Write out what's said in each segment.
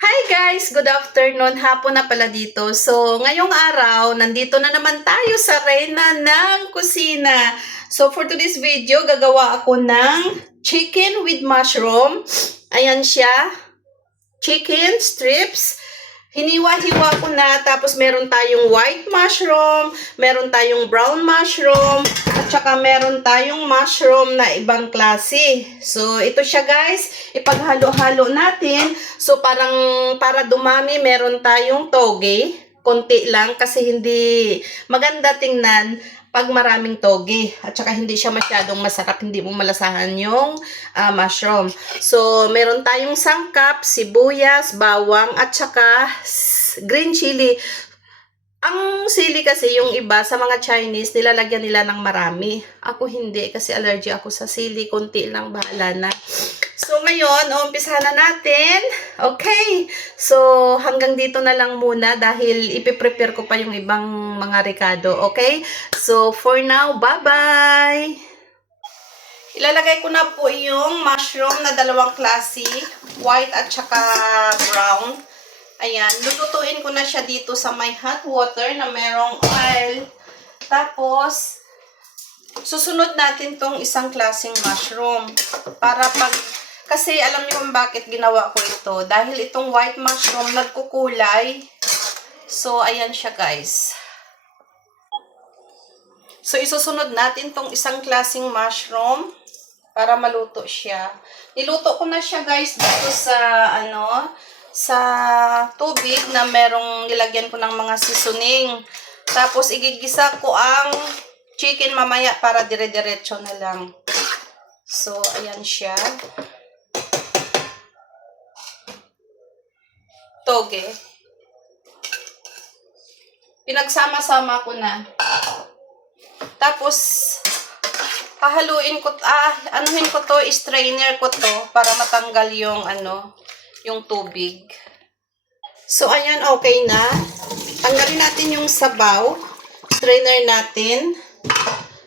Hi guys! Good afternoon. Hapon na pala dito. So, ngayong araw, nandito na naman tayo sa Reyna ng Kusina. So, for today's video, gagawa ako ng chicken with mushroom. Ayan siya. Chicken strips. Hiniwa-hiwa ko na, tapos meron tayong white mushroom, meron tayong brown mushroom, at saka meron tayong mushroom na ibang klase. So, ito siya guys, ipaghalo-halo natin. So, para dumami, meron tayong toge. Konti lang kasi hindi maganda tingnan pag maraming toge. At saka hindi siya masyadong masarap, hindi mo malasahan yung mushroom. So, meron tayong sangkap, sibuyas, bawang, at saka green chili. Ang sili kasi, yung iba sa mga Chinese, nilalagyan nila ng marami. Ako hindi kasi allergy ako sa sili. Konti lang, bahala na. So, ngayon, umpisahan na natin. Okay. So, hanggang dito na lang muna dahil ipiprepare ko pa yung ibang mga ricado. Okay? So, for now, bye-bye! Ilalagay ko na po yung mushroom na dalawang klase, white at saka brown. Ayan, lulutuin ko na siya dito sa may hot water na merong oil. Tapos, susunod natin tong isang klaseng mushroom. Kasi alam niyo kung bakit ginawa ko ito. Dahil itong white mushroom nagkukulay. So, ayan siya guys. So, isusunod natin tong isang klaseng mushroom para maluto siya. Niluto ko na siya guys dito sa tubig na merong nilagyan ko ng mga seasoning. Tapos, igigisa ko ang chicken mamaya para dire-diretso na lang. So, ayan siya. Toge. Pinagsama-sama ko na. Tapos, anuhin ko to, strainer ko to para matanggal yung yung tubig. So, ayan, okay na. Tanggalin natin yung sabaw. Strainer natin.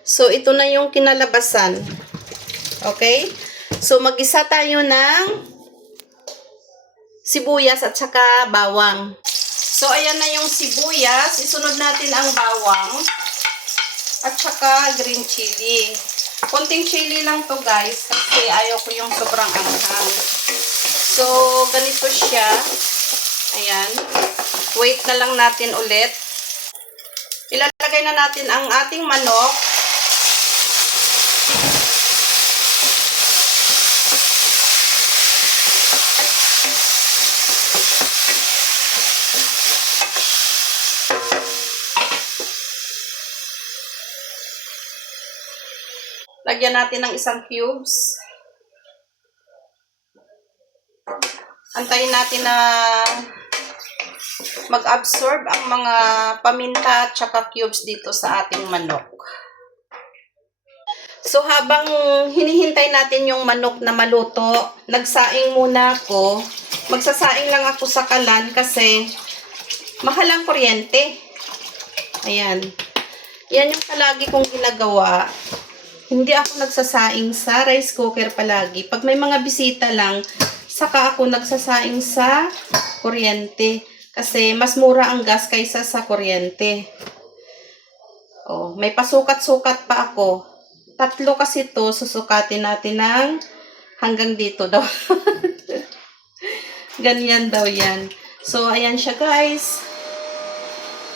So, ito na yung kinalabasan. Okay? So, mag-isa tayo ng sibuyas at saka bawang. So, ayan na yung sibuyas. Isunod natin ang bawang. At saka green chili. Konting chili lang to guys. Kasi ayaw ko yung sobrang anghang. So, ganito siya. Ayan. Wait na lang natin ulit. Ilalagay na natin ang ating manok. Lagyan natin ng isang cubes. Antayin natin na mag-absorb ang mga paminta at saka cubes dito sa ating manok. So, habang hinihintay natin yung manok na maluto, nagsaing muna ako. Magsasaing lang ako sa kalan kasi mahal ang kuryente. Ayan. Yan yung palagi kong ginagawa. Hindi ako nagsasaing sa rice cooker palagi. Pag may mga bisita lang, saka ako nagsasaing sa kuryente. Kasi mas mura ang gas kaysa sa kuryente. Oh, may pasukat-sukat pa ako. 3 kasi to, susukatin natin ng hanggang dito daw. Ganyan daw yan. So, ayan siya guys.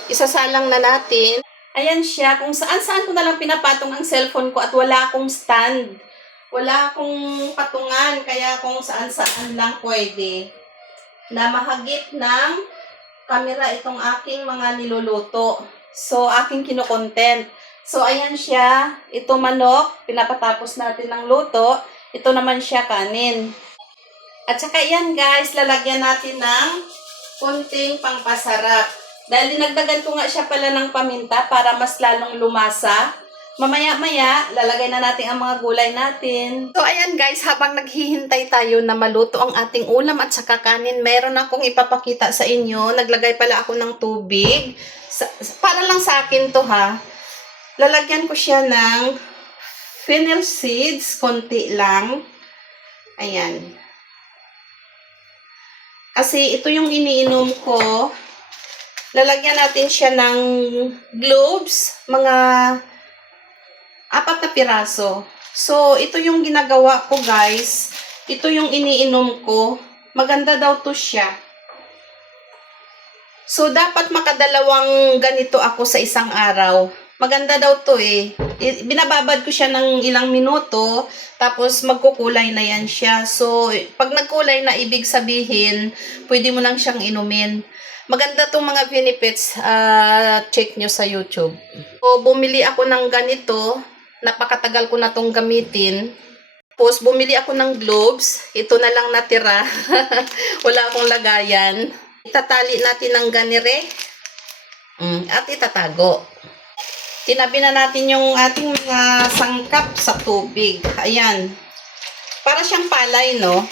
Isasalang na natin. Ayan siya. Kung saan-saan ko na lang pinapatong ang cellphone ko at wala akong stand. Wala akong patungan, kaya kung saan-saan lang pwede na mahagip ng camera itong aking mga niluluto. So, aking kinokontent. So, ayan siya. Ito manok, pinapatapos natin ng luto. Ito naman siya kanin. At saka yan guys, lalagyan natin ng kunting pangpasarap. Dahil dinagdagan ko nga siya pala ng paminta para mas lalong lumasa. Mamaya-maya, lalagay na natin ang mga gulay natin. So, ayan guys, habang naghihintay tayo na maluto ang ating ulam at saka kanin, meron akong ipapakita sa inyo. Naglagay pala ako ng tubig. Para lang sa akin to ha. Lalagyan ko siya ng fennel seeds, konti lang. Ayan. Kasi ito yung iniinom ko. Lalagyan natin siya ng gloves, mga 4 na piraso. So, ito yung ginagawa ko, guys. Ito yung iniinom ko. Maganda daw to siya. So, dapat makadalawang ganito ako sa isang araw. Maganda daw to eh. Binababad ko siya ng ilang minuto, tapos magkukulay na yan siya. So, pag nagkulay na, ibig sabihin, pwede mo nang siyang inumin. Maganda tong mga benefits, check nyo sa YouTube. So, bumili ako ng ganito. Napakatagal ko na tong gamitin. Tapos, bumili ako ng gloves. Ito na lang natira. Wala akong lagayan. Itatali natin ng ganire. At itatago. Tinabi na natin yung ating mga sangkap sa tubig. Ayan. Para siyang palay, no?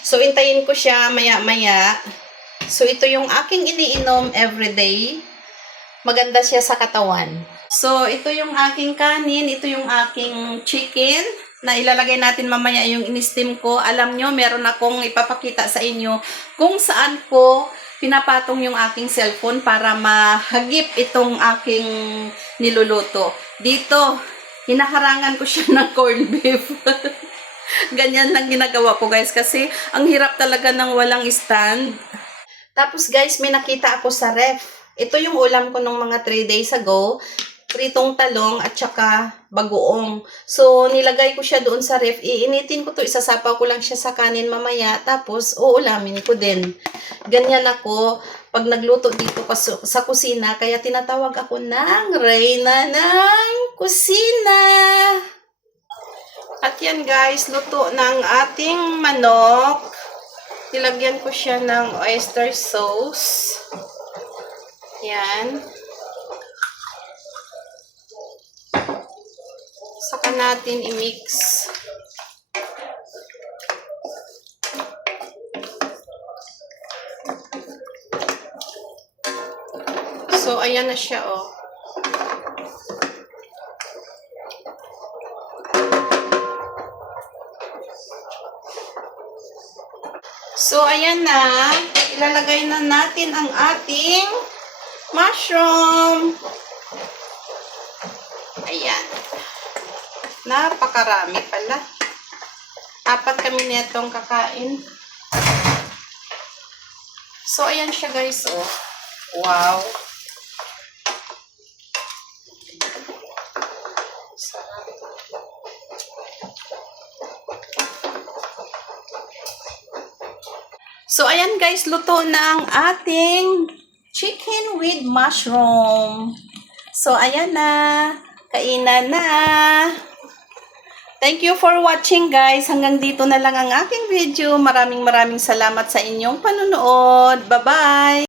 So, intayin ko siya maya-maya. So, ito yung aking iniinom everyday. Maganda siya sa katawan. So, ito yung aking kanin. Ito yung aking chicken na ilalagay natin mamaya yung in-steam ko. Alam nyo, meron akong ipapakita sa inyo kung saan ko pinapatong yung aking cellphone para mahagip itong aking niluluto. Dito, hinaharangan ko siya ng corned beef. Ganyan lang ginagawa ko, guys, kasi ang hirap talaga ng walang stand. Tapos, guys, may nakita ako sa ref. Ito yung ulam ko nung mga 3 days ago. Pritong talong at saka bagoong. So, nilagay ko siya doon sa ref. Iinitin ko to, isasapaw ko lang siya sa kanin mamaya. Tapos, uulamin ko din. Ganyan ako pag nagluto dito sa kusina. Kaya tinatawag ako ng Reyna ng Kusina. At yan, guys, luto ng ating manok. Nilagyan ko siya ng oyster sauce. Yan. Saka natin i-mix. So, ayan na siya, oh. So, ayan na. Ilalagay na natin ang ating mushroom. Ayan. Napakarami pala. 4 kami netong kakain. So, ayan siya, guys, oh. Wow. So, ayan, guys, luto na ang ating chicken with mushroom. So, ayan na. Kainan na. Thank you for watching, guys. Hanggang dito na lang ang aking video. Maraming salamat sa inyong panonood. Bye-bye!